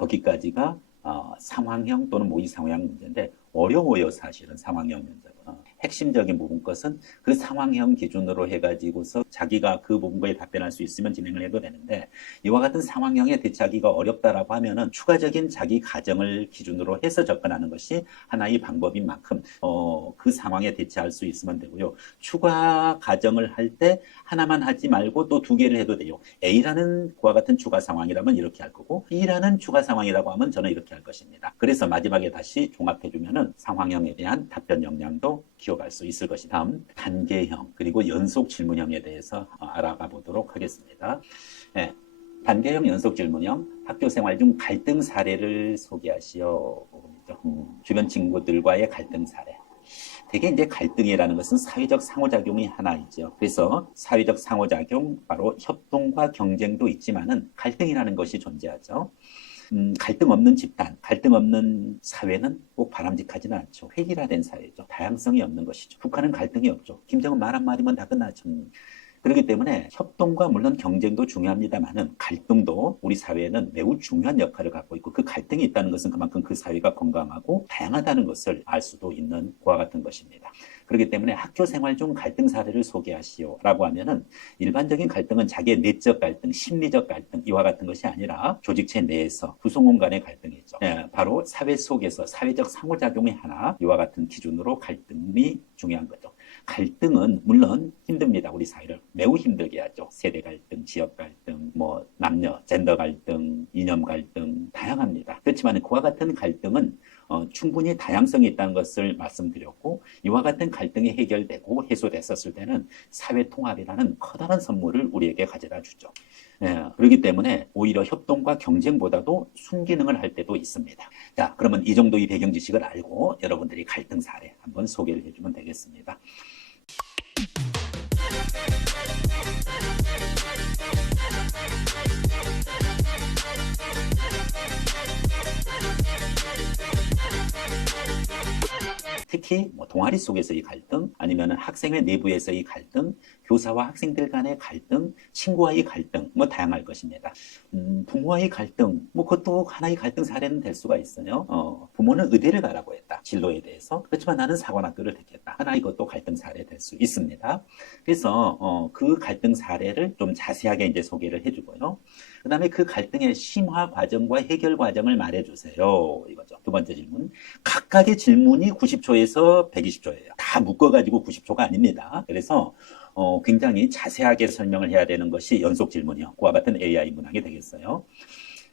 거기까지가 상황형 또는 모의 상황형 문제인데 어려워요. 사실은 상황형 문제는. 핵심적인 부분 것은 그 상황형 기준으로 해가지고서 자기가 그 부분에 답변할 수 있으면 진행을 해도 되는데, 이와 같은 상황형에 대처하기가 어렵다라고 하면은 추가적인 자기 가정을 기준으로 해서 접근하는 것이 하나의 방법인 만큼 그 상황에 대처할 수 있으면 되고요. 추가 가정을 할 때 하나만 하지 말고 또 두 개를 해도 돼요. A라는 그와 같은 추가 상황이라면 이렇게 할 거고, B라는 추가 상황이라고 하면 저는 이렇게 할 것입니다. 그래서 마지막에 다시 종합해주면은 상황형에 대한 답변 역량도 키워갈 수 있을 것이다. 다음 단계형 그리고 연속 질문형에 대해서 알아가 보도록 하겠습니다. 네, 단계형 연속 질문형, 학교 생활 중 갈등 사례를 소개하시오. 주변 친구들과의 갈등 사례. 되게 이제 갈등이라는 것은 사회적 상호작용이 하나 있죠. 그래서 사회적 상호작용, 바로 협동과 경쟁도 있지만은 갈등이라는 것이 존재하죠. 갈등 없는 집단, 갈등 없는 사회는 꼭 바람직하지는 않죠. 획일화된 사회죠. 다양성이 없는 것이죠. 북한은 갈등이 없죠. 김정은 말 한마디면 다 끝나죠. 그렇기 때문에 협동과 물론 경쟁도 중요합니다만은 갈등도 우리 사회에는 매우 중요한 역할을 갖고 있고, 그 갈등이 있다는 것은 그만큼 그 사회가 건강하고 다양하다는 것을 알 수도 있는 그와 같은 것입니다. 그렇기 때문에 학교 생활 중 갈등 사례를 소개하시오라고 하면은, 일반적인 갈등은 자기의 내적 갈등, 심리적 갈등 이와 같은 것이 아니라 조직체 내에서 구성원 간의 갈등이죠. 바로 사회 속에서 사회적 상호작용의 하나, 이와 같은 기준으로 갈등이 중요한 거죠. 갈등은 물론 힘듭니다. 우리 사회를 매우 힘들게 하죠. 세대 갈등, 지역 갈등, 남녀, 젠더 갈등, 이념 갈등 다양합니다. 그렇지만 그와 같은 갈등은 충분히 다양성이 있다는 것을 말씀드렸고, 이와 같은 갈등이 해결되고 해소됐었을 때는 사회 통합이라는 커다란 선물을 우리에게 가져다 주죠. 그렇기 때문에 오히려 협동과 경쟁보다도 순기능을 할 때도 있습니다. 자, 그러면 이 정도의 배경 지식을 알고 여러분들이 갈등 사례 한번 소개를 해주면 되겠습니다. 특히 동아리 속에서의 갈등, 아니면 학생회 내부에서의 갈등, 교사와 학생들 간의 갈등, 친구와의 갈등, 다양할 것입니다. 부모와의 갈등, 그것도 하나의 갈등 사례는 될 수가 있어요. 부모는 의대를 가라고 했다. 진로에 대해서. 그렇지만 나는 사관학교를 택했다. 하나의 것도 갈등 사례 될 수 있습니다. 그래서 그 갈등 사례를 좀 자세하게 이제 소개를 해주고요. 그 다음에 그 갈등의 심화 과정과 해결 과정을 말해주세요. 이거죠. 두 번째 질문. 각각의 질문이 90초에서 120초예요. 다 묶어가지고 90초가 아닙니다. 그래서 굉장히 자세하게 설명을 해야 되는 것이 연속 질문이요. 그와 같은 AI 문항이 되겠어요.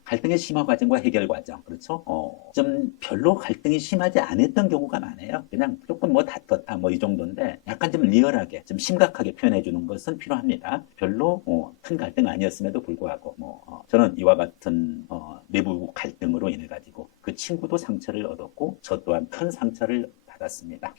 갈등의 심화 과정과 해결 과정, 그렇죠? 좀 별로 갈등이 심하지 않았던 경우가 많아요. 그냥 조금 다퉜다 이 정도인데, 약간 좀 리얼하게, 좀 심각하게 표현해 주는 것은 필요합니다. 별로 큰 갈등 아니었음에도 불구하고 저는 이와 같은 내부 갈등으로 인해 가지고 그 친구도 상처를 얻었고 저 또한 큰 상처를 받았습니다.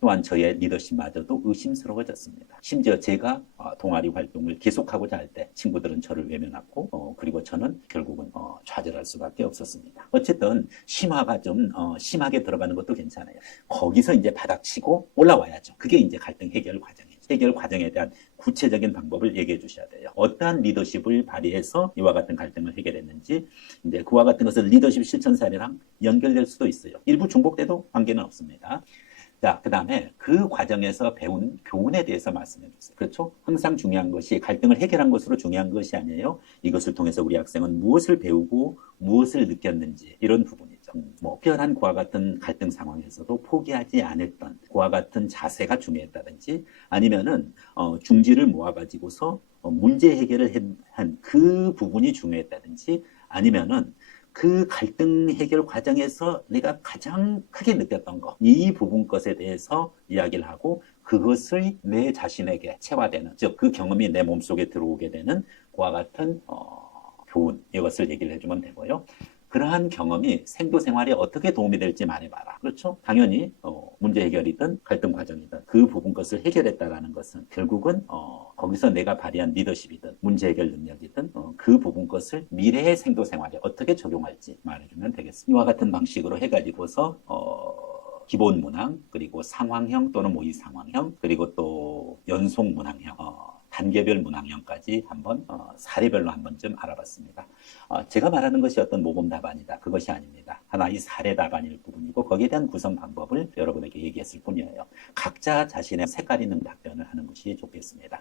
또한 저의 리더십마저도 의심스러워졌습니다. 심지어 제가 동아리 활동을 계속하고자 할 때 친구들은 저를 외면하고 그리고 저는 결국은 좌절할 수밖에 없었습니다. 어쨌든 심화가 좀 심하게 들어가는 것도 괜찮아요. 거기서 이제 바닥치고 올라와야죠. 그게 이제 갈등 해결 과정이죠. 해결 과정에 대한 구체적인 방법을 얘기해 주셔야 돼요. 어떠한 리더십을 발휘해서 이와 같은 갈등을 해결했는지, 이제 그와 같은 것은 리더십 실천 사례랑 연결될 수도 있어요. 일부 중복돼도 관계는 없습니다. 자, 그 다음에 그 과정에서 배운 교훈에 대해서 말씀해 주세요. 그렇죠? 항상 중요한 것이 갈등을 해결한 것으로 중요한 것이 아니에요. 이것을 통해서 우리 학생은 무엇을 배우고 무엇을 느꼈는지, 이런 부분이죠. 특별한 그와 같은 갈등 상황에서도 포기하지 않았던 그와 같은 자세가 중요했다든지, 아니면은 중지를 모아가지고서 문제 해결을 한 그 부분이 중요했다든지, 아니면은 그 갈등 해결 과정에서 내가 가장 크게 느꼈던 것, 이 부분 것에 대해서 이야기를 하고 그것을 내 자신에게 체화되는, 즉 그 경험이 내 몸속에 들어오게 되는 그와 같은 교훈, 이것을 얘기를 해주면 되고요. 그러한 경험이 생도 생활에 어떻게 도움이 될지 말해봐라. 그렇죠? 당연히 문제 해결이든 갈등 과정이든 그 부분 것을 해결했다라는 것은 결국은 거기서 내가 발휘한 리더십이든 문제 해결 능력이든 그 부분 것을 미래의 생도 생활에 어떻게 적용할지 말해주면 되겠습니다. 이와 같은 방식으로 해가지고서 기본 문항, 그리고 상황형 또는 모의 상황형, 그리고 또 연속 문항형, 단계별 문항형까지 한번 사례별로 한번 좀 알아봤습니다. 제가 말하는 것이 어떤 모범 답안이다. 그것이 아닙니다. 하나의 사례 답안일 부분이고 거기에 대한 구성 방법을 여러분에게 얘기했을 뿐이에요. 각자 자신의 색깔 있는 답변을 하는 것이 좋겠습니다.